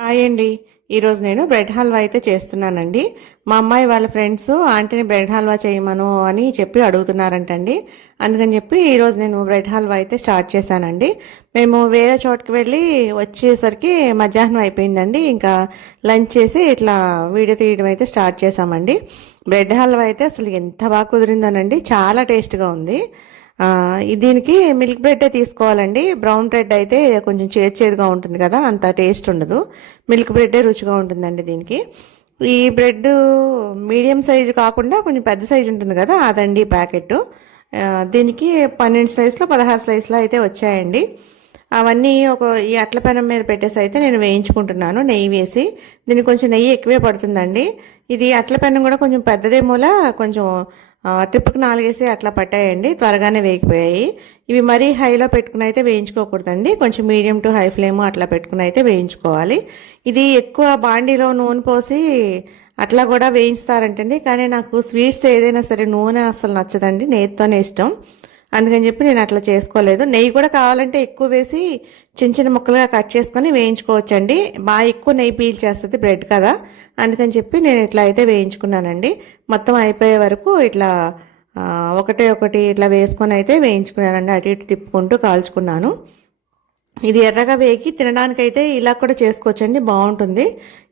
Hi అండి. ఈరోజు నేను బ్రెడ్ హల్వా అయితే చేస్తున్నానండి. మా అమ్మాయి వాళ్ళ ఫ్రెండ్స్ ఆంటీని బ్రెడ్ హల్వా చేయమను అని చెప్పి అడుగుతున్నారంటండి. అందుకని చెప్పి ఈరోజు నేను బ్రెడ్ హల్వా అయితే స్టార్ట్ చేశానండి. మేము వేరే చోటుకి వెళ్ళి వచ్చేసరికి మధ్యాహ్నం అయిపోయిందండి. ఇంకా లంచ్ చేసి ఇట్లా వీడియో తీయడం అయితే స్టార్ట్ చేశామండి. బ్రెడ్ హల్వా అయితే అసలు ఎంత బాగా కుదిరిందోనండి. చాలా టేస్ట్గా ఉంది. దీనికి మిల్క్ బ్రెడ్ తీసుకోవాలండి. బ్రౌన్ బ్రెడ్ అయితే కొంచెం చేదు చేదుగా ఉంటుంది కదా అంత టేస్ట్ ఉండదు. మిల్క్ బ్రెడ్డే రుచిగా ఉంటుందండి దీనికి. ఈ బ్రెడ్ మీడియం సైజు కాకుండా కొంచెం పెద్ద సైజు ఉంటుంది కదా అదండి ప్యాకెట్ దీనికి పన్నెండు స్లైస్లో పదహారు స్లైస్లో అయితే వచ్చాయండి. అవన్నీ ఒక ఈ అట్ల పెనం మీద పెట్టేసి అయితే నేను వేయించుకుంటున్నాను నెయ్యి వేసి. దీనికి కొంచెం నెయ్యి ఎక్కువే పడుతుందండి. ఇది అట్ల పెనం కూడా కొంచెం పెద్దదేమోలా కొంచెం ట్రిప్కి నాలుగేసి అట్లా పట్టాయండి. త్వరగానే వేగిపోయాయి. ఇవి మరీ హైలో పెట్టుకుని అయితే వేయించుకోకూడదండి. కొంచెం మీడియం టు హై ఫ్లేమ్ అట్లా పెట్టుకుని అయితే వేయించుకోవాలి. ఇది ఎక్కువ బాండీలో నూనె పోసి అట్లా కూడా వేయించుతారంటండి. కానీ నాకు స్వీట్స్ ఏదైనా సరే నూనె అసలు నచ్చదండి. నేతితోనే ఇష్టం. అందుకని చెప్పి నేను అట్లా చేసుకోలేదు. నెయ్యి కూడా కావాలంటే ఎక్కువ వేసి చిన్న చిన్న ముక్కలుగా కట్ చేసుకొని వేయించుకోవచ్చండి. బాగా ఎక్కువ నెయ్యి పీల్ చేస్తుంది బ్రెడ్ కదా. అందుకని చెప్పి నేను ఇట్లా అయితే వేయించుకున్నానండి. మొత్తం అయిపోయే వరకు ఇట్లా ఒకటే ఒకటి ఇట్లా వేసుకొని అయితే వేయించుకున్నానండి. అటు ఇటు తిప్పుకుంటూ కాల్చుకున్నాను. ఇది ఎర్రగా వేగి తినడానికైతే ఇలా కూడా చేసుకోవచ్చండి బాగుంటుంది.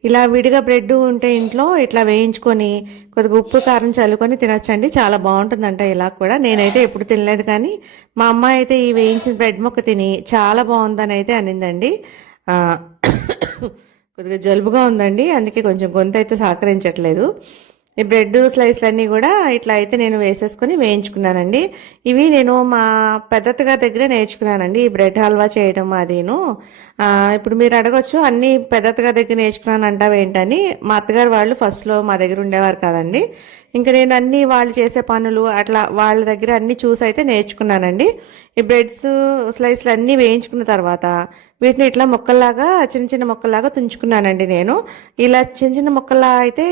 ఇలా విడిగా బ్రెడ్ ఉంటే ఇంట్లో ఇట్లా వేయించుకొని కొద్దిగా ఉప్పు కారం చల్లుకొని తినచ్చండి చాలా బాగుంటుందంట ఇలా కూడా. నేనైతే ఎప్పుడు తినలేదు కానీ మా అమ్మాయి అయితే ఈ వేయించిన బ్రెడ్ మొక్క తిని చాలా బాగుందని అయితే అనిందండి. కొద్దిగా జలుబుగా ఉందండి అందుకే కొంచెం గొంతు అయితే సహకరించట్లేదు. ఈ బ్రెడ్ స్లైస్లన్నీ కూడా ఇట్లా అయితే నేను వేసేసుకొని వేయించుకున్నానండి. ఇవి నేను మా పెద్దగా దగ్గరే నేర్చుకున్నానండి ఈ బ్రెడ్ హల్వా చేయడం అదిను. ఇప్పుడు మీరు అడగొచ్చు అన్ని పెద్దగా దగ్గర నేర్చుకున్నాను అంటావు ఏంటని. మా అత్తగారు వాళ్ళు ఫస్ట్లో మా దగ్గర ఉండేవారు కదండి. ఇంకా నేను అన్ని వాళ్ళు చేసే పనులు అట్లా వాళ్ళ దగ్గర అన్ని చూసి అయితే నేర్చుకున్నానండి. ఈ బ్రెడ్స్ స్లైస్లు అన్నీ వేయించుకున్న తర్వాత వీటిని ఇట్లా ముక్కల్లాగా చిన్న చిన్న మొక్కల్లాగా తుంచుకున్నానండి నేను. ఇలా చిన్న చిన్న మొక్కల్లా అయితే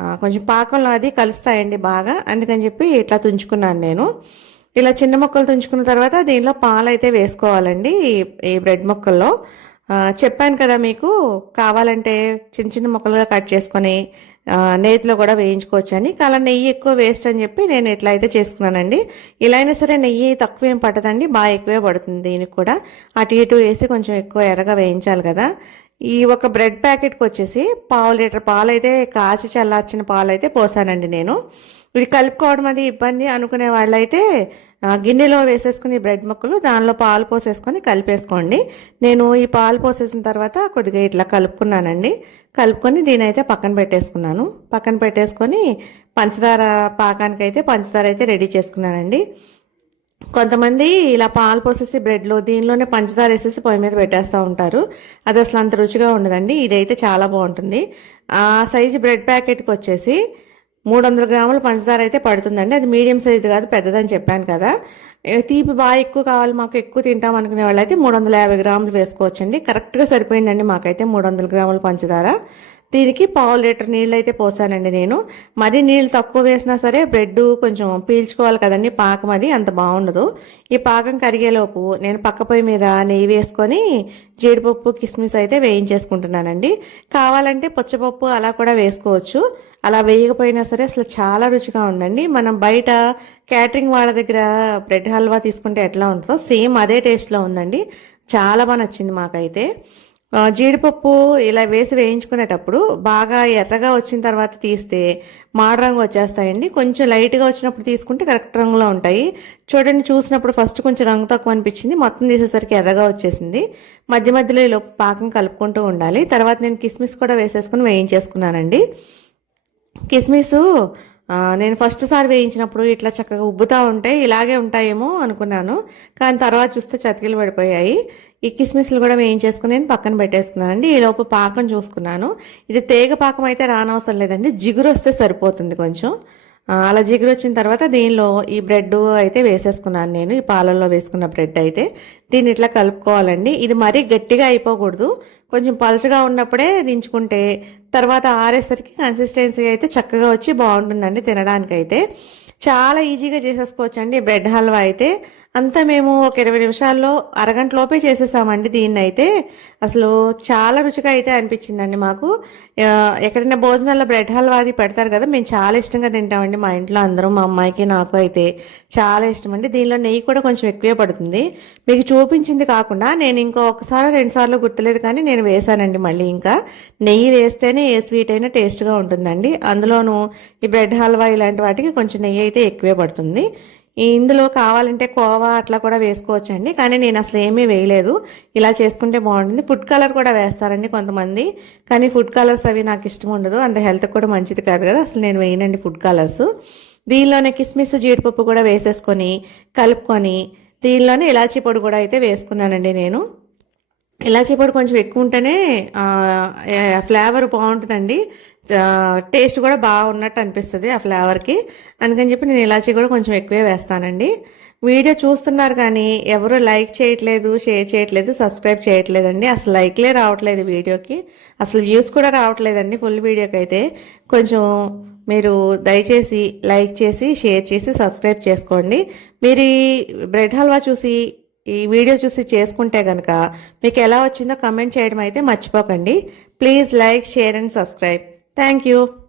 కొంచెం పాకంలో అది కలుస్తాయండి బాగా. అందుకని చెప్పి ఇట్లా తుంచుకున్నాను నేను. ఇలా చిన్న ముక్కలు తుంచుకున్న తర్వాత దీనిలో పాలు అయితే వేసుకోవాలండి ఈ- బ్రెడ్ ముక్కల్లో. చెప్పాను కదా మీకు కావాలంటే చిన్న చిన్న ముక్కలుగా కట్ చేసుకొని నేతిలో కూడా వేయించుకోవచ్చని. అలా నెయ్యి ఎక్కువ వేస్ట్ అని చెప్పి నేను ఇట్లా అయితే చేసుకున్నానండి. ఇలా అయినా సరే నెయ్యి తక్కువ ఏం పడదండి బాగా ఎక్కువే పడుతుంది దీనికి కూడా. అటు ఇటు వేసి కొంచెం ఎక్కువ ఎర్రగా వేయించాలి కదా. ఈ ఒక బ్రెడ్ ప్యాకెట్కి వచ్చేసి పావు లీటర్ పాలు అయితే కాచి చల్లార్చిన పాలు అయితే పోసానండి నేను. ఇది కలుపుకోవడం అది ఇబ్బంది అనుకునే వాళ్ళైతే గిన్నెలో వేసేసుకుని బ్రెడ్ ముక్కలు దానిలో పాలు పోసేసుకొని కలిపేసుకోండి. నేను ఈ పాలు పోసేసిన తర్వాత కొద్దిగా ఇట్లా కలుపుకున్నానండి. కలుపుకొని దీని అయితే పక్కన పెట్టేసుకున్నాను. పక్కన పెట్టేసుకొని పంచదార పాకానికి అయితే పంచదార అయితే రెడీ చేసుకున్నానండి. కొంతమంది ఇలా పాలు పోసేసి బ్రెడ్లో దీనిలోనే పంచదార వేసేసి పొయ్యి మీద పెట్టేస్తూ ఉంటారు. అది అసలు అంత రుచిగా ఉండదండి. ఇదైతే చాలా బాగుంటుంది. ఆ సైజు బ్రెడ్ ప్యాకెట్కి వచ్చేసి మూడు వందల గ్రాముల పంచదార అయితే పడుతుందండి. అది మీడియం సైజు కాదు పెద్దదని చెప్పాను కదా. తీపి బాగా ఎక్కువ కావాలి మాకు ఎక్కువ తింటాం అనుకునే వాళ్ళైతే మూడు వందల యాభై గ్రాములు వేసుకోవచ్చండి. కరెక్ట్గా సరిపోయిందండి మాకైతే మూడు వందల గ్రాముల పంచదార. దీనికి పావు లీటర్ నీళ్ళు అయితే పోసానండి నేను. మరీ నీళ్ళు తక్కువ వేసినా సరే బ్రెడ్ కొంచెం పీల్చుకోవాలి కదండి పాకం అది అంత బాగుండదు. ఈ పాకం కరిగేలోపు నేను పక్క పొయ్యి మీద నెయ్యి వేసుకొని జీడిపప్పు కిస్మిస్ అయితే వేయించేసుకుంటున్నానండి. కావాలంటే పుచ్చపప్పు అలా కూడా వేసుకోవచ్చు. అలా వేయకపోయినా సరే అసలు చాలా రుచిగా ఉందండి. మనం బయట క్యాటరింగ్ వాళ్ళ దగ్గర బ్రెడ్ హల్వా తీసుకుంటే ఎట్లా ఉంటుందో సేమ్ అదే టేస్ట్లో ఉందండి. చాలా బాగా నచ్చింది మాకైతే. జీడిపప్పు ఇలా వేసి వేయించుకునేటప్పుడు బాగా ఎర్రగా వచ్చిన తర్వాత తీస్తే మాడ రంగు వచ్చేస్తాయండి. కొంచెం లైట్గా వచ్చినప్పుడు తీసుకుంటే కరెక్ట్ రంగులో ఉంటాయి. చూడండి చూసినప్పుడు ఫస్ట్ కొంచెం రంగు తక్కువ అనిపించింది. మొత్తం తీసేసరికి ఎర్రగా వచ్చేసింది. మధ్య మధ్యలో ఈ లోపు పాకం కలుపుకుంటూ ఉండాలి. తర్వాత నేను కిస్మిస్ కూడా వేసేసుకుని వేయించేసుకున్నానండి. కిస్మిస్ నేను ఫస్ట్ సారి వేయించినప్పుడు ఇట్లా చక్కగా ఉబ్బుతూ ఉంటే ఇలాగే ఉంటాయేమో అనుకున్నాను. కానీ తర్వాత చూస్తే చతికిలు పడిపోయాయి. ఈ కిస్మిస్లు కూడా వేయించేసుకుని నేను పక్కన పెట్టేసుకున్నానండి. ఈ లోపు పాకం చూసుకున్నాను. ఇది తేగ పాకం అయితే రానవసరం లేదండి. జిగురు వస్తే సరిపోతుంది కొంచెం. అలా జిగురు వచ్చిన తర్వాత దీనిలో ఈ బ్రెడ్ అయితే వేసేసుకున్నాను నేను. ఈ పాలల్లో వేసుకున్న బ్రెడ్ అయితే దీన్ని ఇట్లా కలుపుకోవాలండి. ఇది మరీ గట్టిగా అయిపోకూడదు. కొంచెం పలుచగా ఉన్నప్పుడే దించుకుంటే తర్వాత ఆరేసరికి కన్సిస్టెన్సీ అయితే చక్కగా వచ్చి బాగుంటుందండి తినడానికైతే. చాలా ఈజీగా చేసేసుకోవచ్చండి. బ్రెడ్ హల్వా అయితే అంతా మేము ఒక ఇరవై నిమిషాల్లో అరగంట లోపే చేసేసామండి దీన్ని అయితే అసలు చాలా రుచిగా అయితే అనిపించిందండి మాకు. ఎక్కడైనా భోజనాల్లో బ్రెడ్ హల్వా అది పెడతారు కదా మేము చాలా ఇష్టంగా తింటామండి మా ఇంట్లో అందరూ మా అమ్మాయికి నాకు అయితే చాలా ఇష్టం అండి దీనిలో నెయ్యి కూడా కొంచెం ఎక్కువే పడుతుంది. మీకు చూపించింది కాకుండా నేను ఇంకో ఒకసారి రెండు సార్లు గుర్తులేదు కానీ నేను వేసానండి మళ్ళీ ఇంకా. నెయ్యి వేస్తేనే ఏ స్వీట్ అయినా టేస్ట్గా ఉంటుందండి. అందులోనూ ఈ బ్రెడ్ హల్వా ఇలాంటి వాటికి కొంచెం నెయ్యి అయితే ఎక్కువే పడుతుంది. ఇందులో కావాలంటే కోవా అట్లా కూడా వేసుకోవచ్చండి. కానీ నేను అసలు ఏమీ వేయలేదు. ఇలా చేసుకుంటే బాగుంటుంది. ఫుడ్ కలర్ కూడా వేస్తారండి కొంతమంది. కానీ ఫుడ్ కలర్స్ అవి నాకు ఇష్టం ఉండదు. అంత హెల్త్ కూడా మంచిది కాదు కదా. అసలు నేను వేయనండి ఫుడ్ కలర్స్. దీనిలోనే కిస్మిస్ జీడిపప్పు కూడా వేసేసుకొని కలుపుకొని దీనిలోనే ఇలాచీ పొడి కూడా అయితే వేసుకున్నానండి నేను. ఇలాచీ పొడి కొంచెం ఎక్కువ ఉంటేనే ఫ్లేవర్ బాగుంటుందండి. టేస్ట్ కూడా బాగున్నట్టు అనిపిస్తుంది ఆ ఫ్లేవర్కి అందుకని చెప్పి నేను ఇలాచీ కూడా కొంచెం ఎక్కువే వేస్తానండి. వీడియో చూస్తున్నారు కానీ ఎవరు లైక్ చేయట్లేదు షేర్ చేయట్లేదు సబ్స్క్రైబ్ చేయట్లేదండి. అసలు లైక్లే రావట్లేదు వీడియోకి. అసలు వ్యూస్ కూడా రావట్లేదండి ఫుల్ వీడియోకి అయితే. కొంచెం మీరు దయచేసి లైక్ చేసి షేర్ చేసి సబ్స్క్రైబ్ చేసుకోండి. మీరు బ్రెడ్ హల్వా చూసి ఈ వీడియో చూసి చేసుకుంటే కనుక మీకు ఎలా వచ్చిందో కమెంట్ చేయడం అయితే మర్చిపోకండి. Please like share and subscribe. Thank you.